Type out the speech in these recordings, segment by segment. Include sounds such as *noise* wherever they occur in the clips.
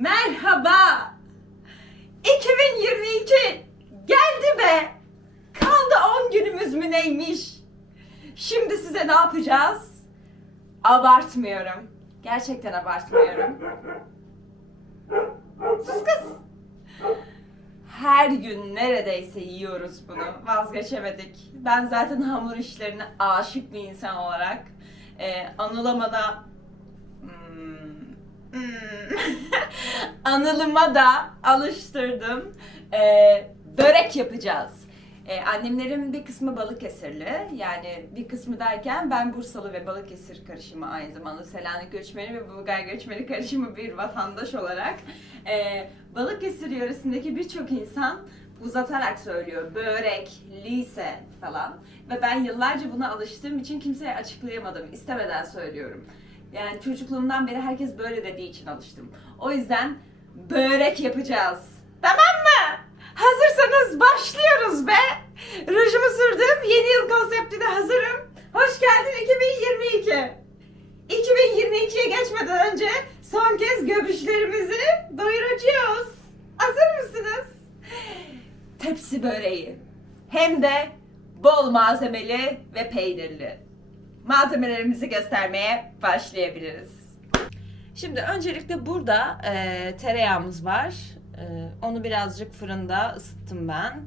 Merhaba. 2022 geldi be. Kaldı 10 günümüz mü neymiş? Şimdi size ne yapacağız? Abartmıyorum. Gerçekten abartmıyorum. Sus kız. Her gün neredeyse yiyoruz bunu. Vazgeçemedik. Ben zaten hamur işlerine aşık bir insan olarak e, anılama da Hmm, hmm. *laughs* anılıma da alıştırdım. E, börek yapacağız. E, annemlerin bir kısmı Balıkesirli. Yani bir kısmı derken ben Bursalı ve Balıkesir karışımı aynı zamanda Selanik göçmeni ve Bulgar göçmeni karışımı bir vatandaş olarak e, Balıkesir yöresindeki birçok insan uzatarak söylüyor. Börek, lise falan. Ve ben yıllarca buna alıştığım için kimseye açıklayamadım. İstemeden söylüyorum. Yani çocukluğumdan beri herkes böyle dediği için alıştım. O yüzden börek yapacağız. Tamam mı? Hazırsanız başlıyoruz be. Rujumu sürdüm. Yeni yıl konseptine hazırım. Hoş geldin 2022. 2022'ye geçmeden önce son kez göbüşlerimizi doyuracağız. Hazır mısınız? Tepsi böreği. Hem de bol malzemeli ve peynirli. Malzemelerimizi göstermeye başlayabiliriz. Şimdi öncelikle burada e, tereyağımız var. E, onu birazcık fırında ısıttım ben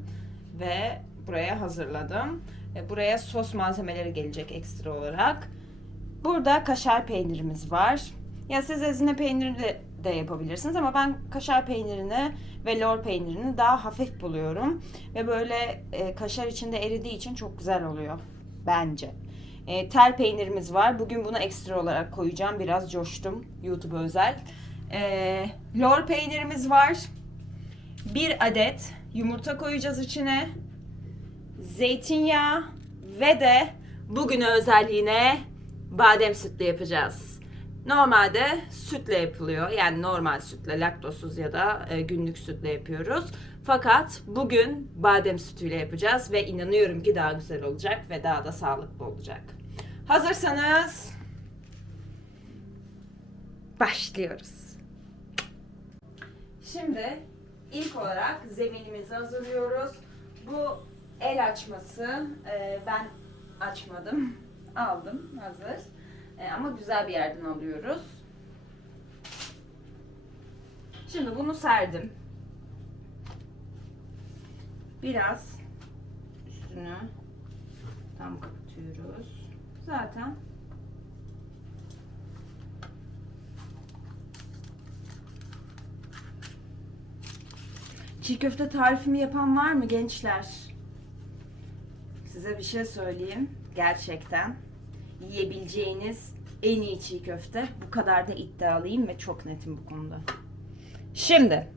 ve buraya hazırladım. E, buraya sos malzemeleri gelecek ekstra olarak. Burada kaşar peynirimiz var. Ya siz ezine peynirli de yapabilirsiniz ama ben kaşar peynirini ve lor peynirini daha hafif buluyorum. Ve böyle e, kaşar içinde eridiği için çok güzel oluyor bence. E, tel peynirimiz var. Bugün bunu ekstra olarak koyacağım. Biraz coştum YouTube özel. E, lor peynirimiz var. Bir adet yumurta koyacağız içine. Zeytinyağı ve de bugün özel yine badem sütlü yapacağız. Normalde sütle yapılıyor. Yani normal sütle, laktozsuz ya da e, günlük sütle yapıyoruz. Fakat bugün badem sütüyle yapacağız ve inanıyorum ki daha güzel olacak ve daha da sağlıklı olacak. Hazırsanız başlıyoruz. Şimdi ilk olarak zeminimizi hazırlıyoruz. Bu el açması e, ben açmadım. *laughs* Aldım hazır. E, ama güzel bir yerden alıyoruz. Şimdi bunu serdim. Biraz üstünü tam kapatıyoruz. Zaten Çiğ köfte tarifimi yapan var mı gençler? Size bir şey söyleyeyim. Gerçekten yiyebileceğiniz en iyi çiğ köfte. Bu kadar da iddialıyım ve çok netim bu konuda. Şimdi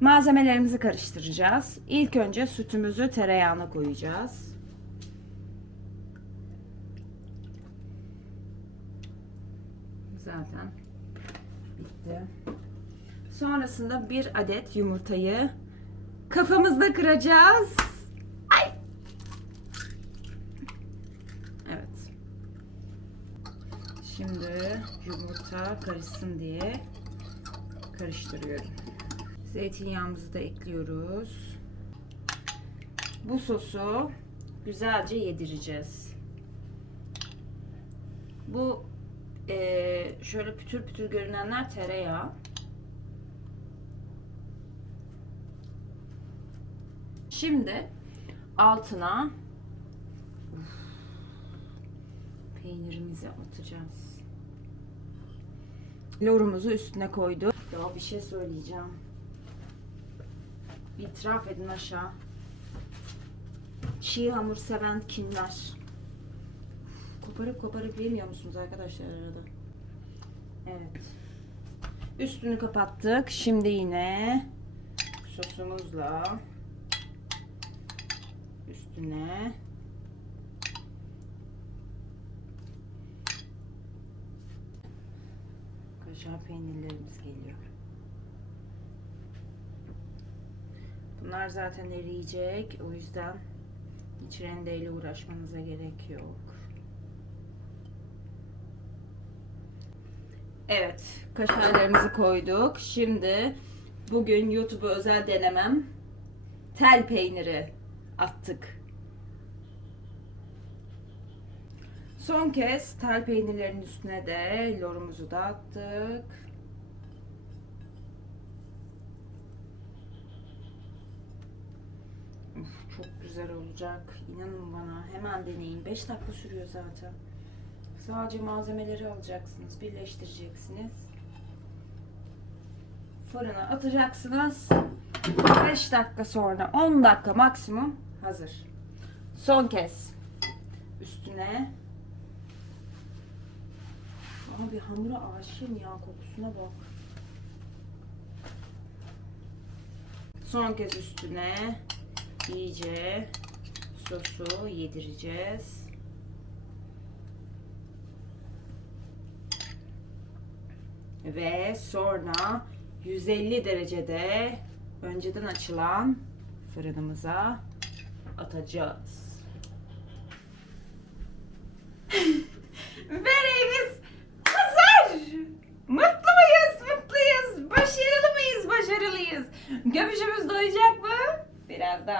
malzemelerimizi karıştıracağız. İlk önce sütümüzü tereyağına koyacağız. Zaten bitti. Sonrasında bir adet yumurtayı kafamızda kıracağız. Ay! Evet. Şimdi yumurta karışsın diye karıştırıyorum. Zeytinyağımızı da ekliyoruz. Bu sosu güzelce yedireceğiz. Bu eee, şöyle pütür pütür görünenler tereyağı. Şimdi altına peynirimizi atacağız. Lorumuzu üstüne koyduk. Ya bir şey söyleyeceğim. İtiraf edin aşağı. Çiğ hamur seven kimler? Koparıp koparıp yemiyor musunuz arkadaşlar arada? Evet. Üstünü kapattık. Şimdi yine sosumuzla üstüne kaşar peynirlerimiz geliyor. Bunlar zaten eriyecek. O yüzden hiç rendeyle uğraşmanıza gerek yok. Evet, Kaşarlarımızı koyduk. Şimdi bugün YouTube'a özel denemem tel peyniri attık. Son kez tel peynirlerin üstüne de lorumuzu da attık. Uf, çok güzel olacak. İnanın bana. Hemen deneyin. 5 dakika sürüyor zaten. Sadece malzemeleri alacaksınız, birleştireceksiniz. Fırına atacaksınız. 5 dakika sonra 10 dakika maksimum hazır. Son kez üstüne Abi hamura aşığım ya kokusuna bak. Son kez üstüne iyice sosu yedireceğiz. Ve sonra 150 derecede önceden açılan fırınımıza atacağız.